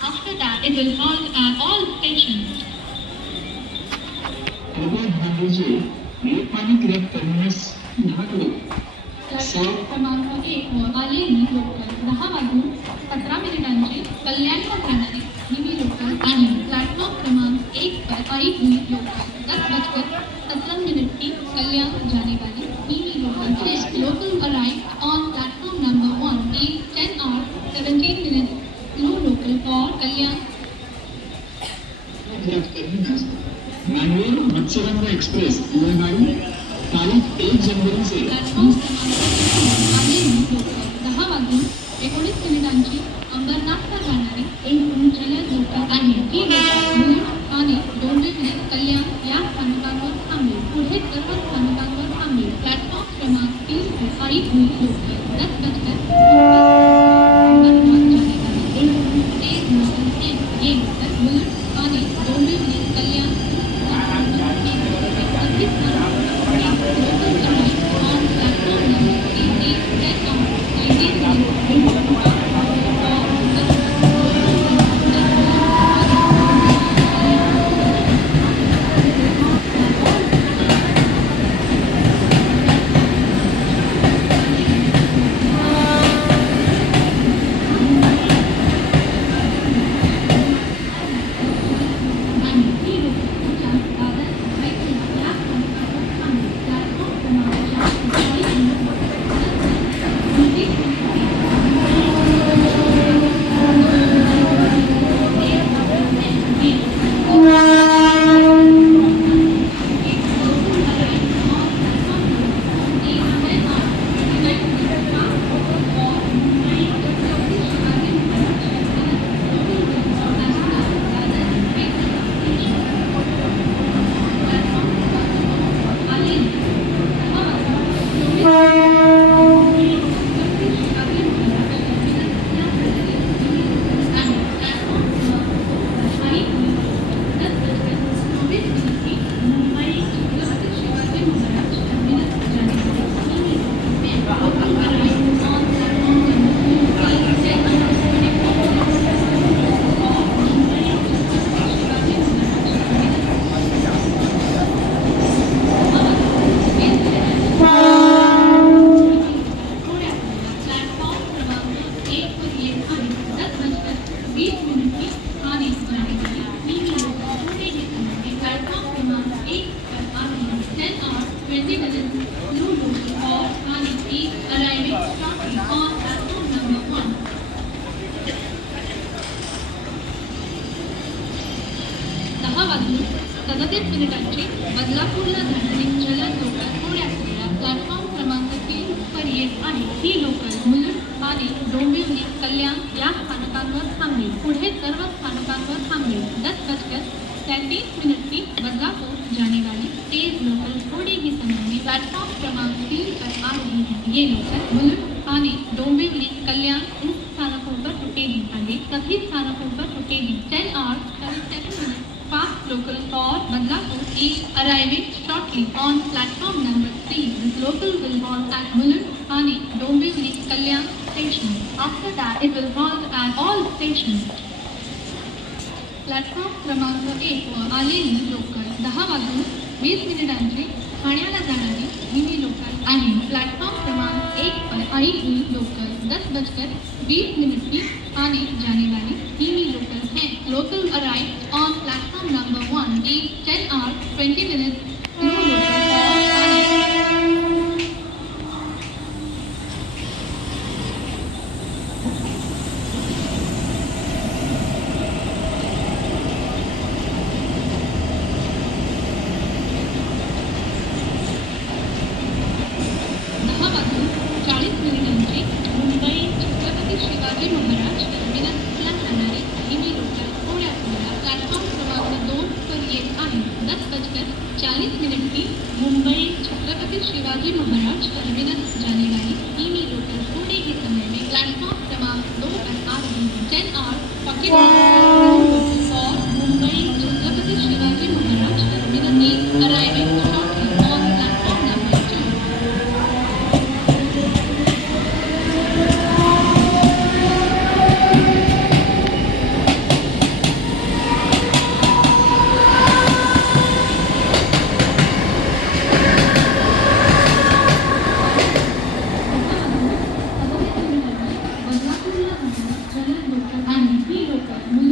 After that, it will halt at all stations. Platform क्रमांक 1 वर आलेली लोकल 10 वाजून 17 मिनिटांची कल्याणला जाणारी निमी लोकल आणि प्लॅटफॉर्म क्रमांक 1 पर आई हुई लोकल 10 बजकर 17 मिनट की कल्याण जाने वाली निमी local This local arrived on platform number 1 in 10 hours 17 minutes. New local for Kalyan. Mangalore Matsyagandha express यह गाड़ी तारीख 1 जनवरी से प्लॅटफॉर्म क्रमांक आलेली लोकल 10 वाजून 19 मिनिटांची अंबरनाथला जाणारी एक जलद लोकल आहे. ही लोकल मुलुंड आणि डोंबिवली कल्याण या स्थानकांवर थांबेल. पुढे सर्व स्थानकांवर थांबेल. प्लॅटफॉर्म क्रमांक 3 पर आई हुई लोकल 10 बजकर अंबरनाथ जाने वाली एक तेज लोकल है. ये लोकल मुलुंड आणि डोंबिवली कल्याण या स्थानकांवर अधिक मिनिटांची बदलापूरला जाणारी जलद लोकल थोड्याच वेळात प्लॅटफॉर्म क्रमांक 3 पर येत आहे. ही लोकल मुलुंड आणि डोंबिवली कल्याण या स्थानकांवर थांबेल. पुढे सर्व स्थानकांवर थांबेल. 10 बजकर 33 मिनट की बदलापुर जाने वाली तेज लोकल थोड़ी ही समय में प्लेटफॉर्म क्रमांक 3 पर आ रही है. ये लोकल मुलुंड आणि डोंबिवली कल्याण इन स्थानकों पर रुकेगी. आगे सभी स्थानकों पर रुकेगी. 10 hours 37 minutes fast local for Badlapur is arriving shortly on platform number 3. This local will halt at Mulund आणि Dombivli Kalyan station. After that, it will halt at all stations. Platform क्रमांक 1 वर आलेली लोकल 10 वाजून 20 मिनिटांची ठाण्याला जाणारी मिनी लोकल आहे. Platform क्रमांक 1 पर आई हुई लोकल 10 बजकर 20 मिनट की आने जाने वाली मिनी लोकल है. Local arrived on platform number 1 in 10 hours 20 minutes. New local for आने मुंबई छत्रपती शिवाजी महाराज टर्मिनसला जाणारी मिनी लोकल थोड्याच वेळात प्लॅटफॉर्म क्रमांक 2 पर येत आहे. 10 बजकर 40 मिनट की मुंबई छत्रपति शिवाजी महाराज टर्मिनस जाने वाली मिनी लोकल थोड़े ही समय में प्लेटफॉर्म क्रमांक 2 पर आ रही है. 10 hours 40 minutes और Mumbai Chhatrapati Shivaji Maharaj terminus arriving shortly on platform number 2. Local Mulund